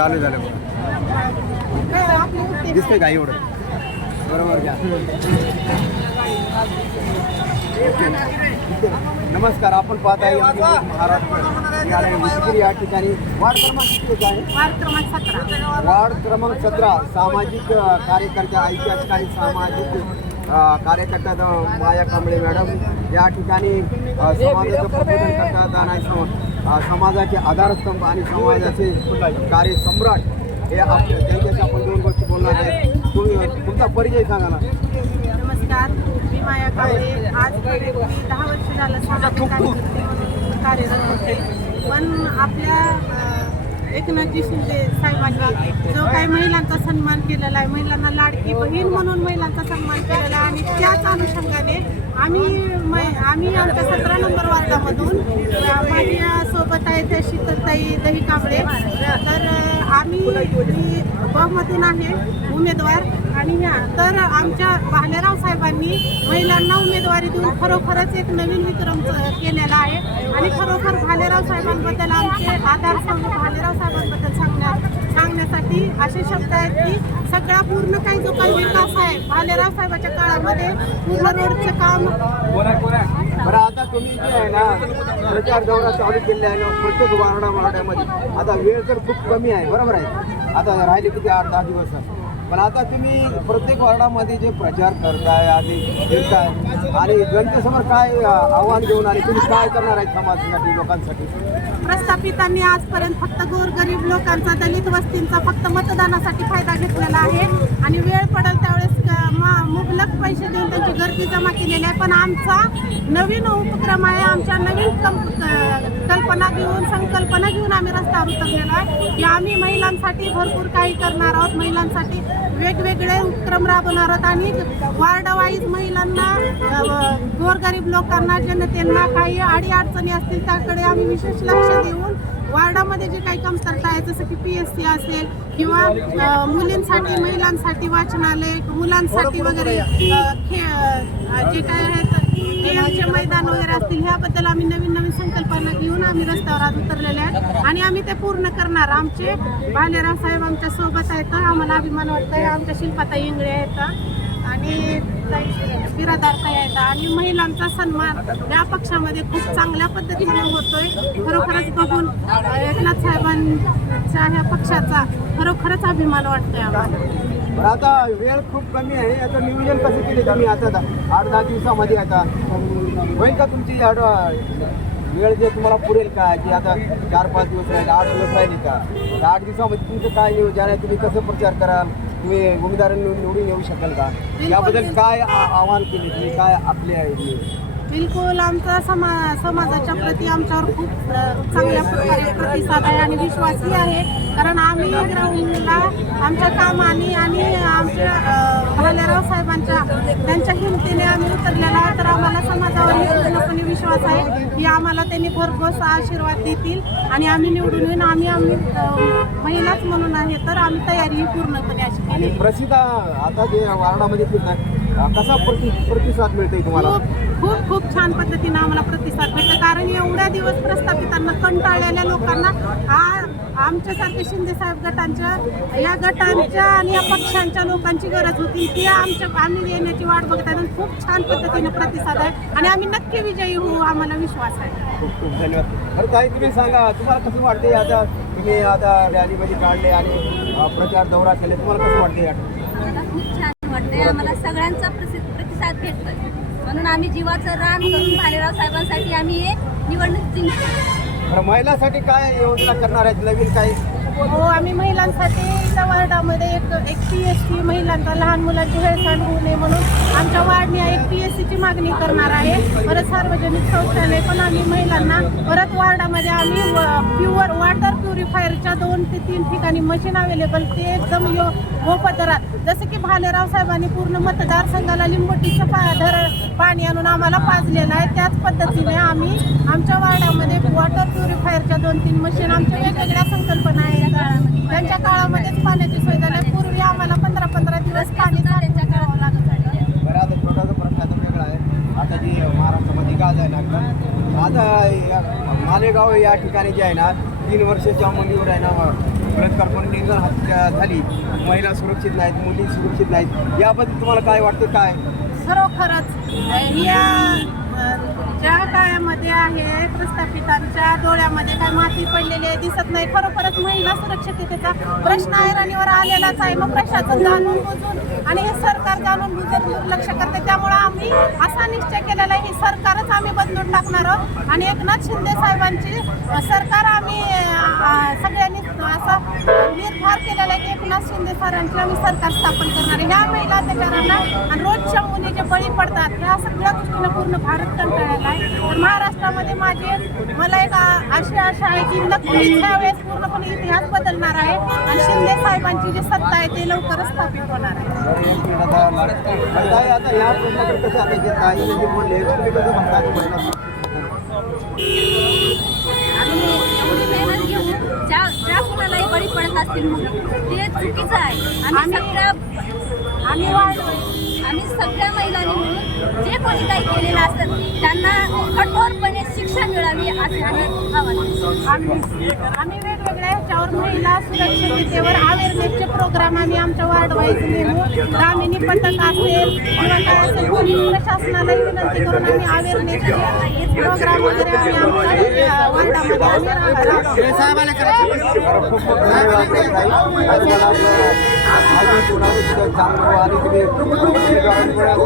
चालू झालं दिसतंय का एवढं? बरोबर घ्या नमस्कार आपण पाहत आहे महाराष्ट्र या ठिकाणी. वार्ड क्रमांक आहे? वार्ड क्रमांक सतरा. वार्ड क्रमांक सतरा सामाजिक कार्यकर्त्या ऐतिहासिक आणि सामाजिक अ, माया कांबळे मॅडम. या ठिकाणी समाजाचं प्रबोधन करतात आणि समाजाचे आधारस्तंभ आणि समाजाचे कार्य सम्राट हे आपल्या त्यांच्याशी आपण दोन गोष्टी बोलणार आहे तुम्ही तुमचा परिचय सांगा ना. नमस्कार. मी माया काळे. आज दहा वर्ष झालं सामाजिक कार्यरत होते. पण आपल्या एकनाथजी शिंदे साहेबांनी जो काही महिलांचा सन्मान केलेला आहे महिलांना लाडकी बहीण म्हणून महिलांचा सन्मान केलेला आहे आणि त्याच अनुषंगाने आम्ही आम्ही आमच्या सतरा नंबर वार्डामधून माझ्या सोबत आहे त्या शीतलताई दही कांबळे. तर आम्ही बहुमतून आहे उमेदवार. आणि ह्या तर आमच्या भालेराव साहेबांनी महिलांना उमेदवारी देऊन खरोखरच एक नवीन विक्रम केलेला आहे. आणि खरोखर भालेराव साहेबांबद्दल आमचे आधार सांग भालेराव साहेबांबद्दल सांगण्यात करण्यासाठी असे शब्द आहेत की सगळा पूर्ण काही जो काही विकास आहे भालेराव साहेबाच्या काळामध्ये पूर्ण रोडचं काम बरं आता तुम्ही जे आहे ना प्रचार दौरा चालू केले आहे ना प्रत्येक वारणा वार्डामध्ये आता वेळ तर खूप कमी आहे बरोबर आहे? आता राहिले किती आठ दहा दिवस पण आता तुम्ही प्रत्येक वार्डामध्ये जे प्रचार करताय आणि देताय आणि जनतेसमोर काय आव्हान घेऊन आणि तुम्ही काय करणार आहे समाजासाठी लोकांसाठी? प्रस्थापितांनी आजपर्यंत फक्त गोरगरीब लोकांचा दलित वस्तींचा फक्त मतदानासाठी फायदा घेतलेला आहे. आणि वेळ पडेल त्यावेळेस क- म- मुबलक पैसे देऊन त्यांची गर्दी जमा केलेली आहे. पण आमचा नवीन उपक्रम आहे. आमच्या नवीन कल्पना घेऊन संकल्पना घेऊन आम्ही रस्त्यावर उतरलेलो आहे. की आम्ही महिलांसाठी भरपूर काही करणार आहोत. महिलांसाठी वेगवेगळे उपक्रम राबवणार आहोत. आणि वार्डवाईज महिलांना गोरगरीब लोकांना जनतेंना काही अडीअडचणी असतील त्याकडे आम्ही विशेष लक्ष देऊन वार्डामध्ये जे काही कमतरता आहे जसं की पी एस सी असेल किंवा मुलींसाठी महिलांसाठी वाचनालय मुलांसाठी वगैरे खेळ जे काय आहेत खेळाचे मैदान वगैरे असतील ह्याबद्दल आम्ही नवीन नवीन संकल्पना घेऊन आम्ही रस्त्यावर आज उतरलेले आहेत. आणि आम्ही ते पूर्ण करणार. आमचे भालेराव साहेब आमच्यासोबत आहेत. आम्हाला अभिमान वाटतंय. आमच्या शिल्पाता इंगळे आहेत. आणि यायचा आणि महिलांचा सन्मान या पक्षामध्ये खूप चांगल्या पद्धतीने होतोय. खरोखरच बघून एकनाथ साहेबांच्या ह्या पक्षाचा खरोखरच अभिमान वाटतोय आम्हाला. आता वेळ खूप कमी आहे. आता नियोजन कसं केले तुम्ही आता? आठ दहा दिवसामध्ये आता. होईल का तुमची वेळ जे तुम्हाला पुरेल का? की आता चार पाच दिवस राहिले आठ दिवस राहिले का? आठ दिवसामध्ये तुमचं काय नियोजन आहे? तुम्ही कसं प्रचार कराल? तुम्ही उमेदवार निवडून येऊ शकाल का? याबद्दल काय आव्हान केले तुम्ही? काय आपले आहे बिलकुल आमचा समा समाजाच्या प्रती आमच्यावर खूप चांगल्या प्रकारे प्रतिसाद आहे आणि विश्वासही आहे. कारण आम्ही ग्राउंडला आमच्या कामाने आणि आमच्या अ, भालेराव साहेबांच्या त्यांच्या हिमतीने आम्ही उतरलेला आहे तर आम्हाला समाजावर पूर्णपणे विश्वास आहे की आम्हाला त्यांनी भरघोस आशीर्वाद देतील आणि आम्ही निवडून येऊन आम्ही आम्ही महिलाच म्हणून आहे. तर आम्ही तयारी पूर्णपणे अशी आणि प्रसिद्ध आता जे वार्डामध्ये फिरतात कसा प्रति प्रतिसाद मिळतोय तुम्हाला? खूप खूप छान पद्धतीनं आम्हाला प्रतिसाद भेटतो कारण एवढ्या दिवस प्रस्थापितांना कंटाळलेल्या लोकांना आमच्यासारखे शिंदे साहेब गटांच्या या गटांच्या आणि या पक्षांच्या लोकांची गरज होती. ती आमच्या आम्ही येण्याची वाट बघत आहे आणि खूप छान पद्धतीने प्रतिसाद आहे. आणि आम्ही नक्की विजयी होऊ आम्हाला विश्वास आहे. खूप खूप धन्यवाद. बरं ताई तुम्ही सांगा तुम्हाला कसं वाटते आता तुम्ही आता रॅलीमध्ये काढले आणि प्रचार दौरा केले तुम्हाला कसं वाटते आम्हाला खूप छान वाटतंय. आम्हाला सगळ्यांचा प्रसिद्ध प्रतिसाद भेटतोय. म्हणून आम्ही जीवाचं रान करून भालेराव साहेबांसाठी आम्ही हे निवडणूक जिंकतो महिलांसाठी काय योजना करणार आहेत? नवीन काही? हो आम्ही महिलांसाठी त्या वार्डामध्ये एक एक पी एस सी महिलांचा लहान मुलांची हेळसांड होऊ नये म्हणून आमच्या वार्डने एक मागणी करणार आहे. परत सार्वजनिक शौचालय पण आम्ही महिलांना परत वार्डामध्ये आम्ही प्युअर वॉटर प्युरिफायरच्या दोन ते तीन ठिकाणी मशीन अवेलेबल ते एकदम यो मोफत दरात जसं की भालेराव साहेबांनी पूर्ण मतदारसंघाला लिंबोटीचं पा धर पाणी आणून आम्हाला पाजलेलं आहे. त्याच पद्धतीने आम्ही आमच्या वार्डामध्ये वॉटर प्युरिफायरच्या दोन तीन मशीन आमच्या वेगवेगळ्या संकल्पना आहेत. त्यांच्या काळामध्येच पाण्याची सोय झाली. पूर्वी आम्हाला पंधरा पंधरा दिवस पाणी त्यांच्या काळावर लागत झाली बरं आता छोटासा प्रश्न आता वेगळा आहे आता जी आज आहे ना आता मालेगाव या ठिकाणी जे आहे ना तीन वर्षाच्या मुलीवर आहे ना बलात्कार करून निर्णय हत्या झाली. महिला सुरक्षित नाहीत मुली सुरक्षित नाहीत. याबद्दल तुम्हाला काय वाटतं काय? खरोखरच या ज्या काळामध्ये आहे प्रस्थापितांच्या डोळ्यामध्ये काय माती पडलेली आहे. दिसत नाही. खरोखरच महिला सुरक्षिततेचा प्रश्न ऐरणीवर आलेलाच आहे. मग प्रशासन जाणून बुजून आणि हे सरकार जाणून बुजून दुर्लक्ष करते. त्यामुळं आम्ही असा निश्चय केलेला आहे की सरकारच आम्ही बदलून टाकणार आहोत. आणि एकनाथ शिंदे साहेबांची सरकार आम्ही सगळ्यांनी असा निर्धार केलेला आहे की एकनाथ शिंदे सरांची आम्ही सरकार स्थापन करणार आहे. ह्या महिला अधिकाऱ्यांना आणि रोजच्या मुली जे बळी पडतात ह्या सगळ्या गोष्टींना पूर्ण भारत कंटाळलेला आहे. तर महाराष्ट्रामध्ये माझे मला एक अशी आशा आहे नक्कीच ह्यावेळेस पूर्णपणे इतिहास बदलणार आहे आणि शिंदे साहेबांची जी सत्ता आहे ते लवकरच स्थापित होणार आहे. पडत असतील ते चुकीचं आहे. आम्ही- सगळ्या महिलांनी मिळून जे कोणी काही केलेलं असतं त्यांना कठोरपणे शिक्षा मिळावी असे आम्ही आम्ही वेगवेगळ्या ह्याच्यावर महिला सुरक्षिततेवर अवेअरनेस प्रोग्राम आम्ही आमच्या वार्ड वाईज नेमू ग्रामीण पथक असेल किंवा काय असेल पोलीस प्रशासनालाही विनंती करून आम्ही अवेअरनेसचे प्रोग्राम वगैरे आम्ही आमच्या वार्डामध्ये आम्ही राबवतो. बरं,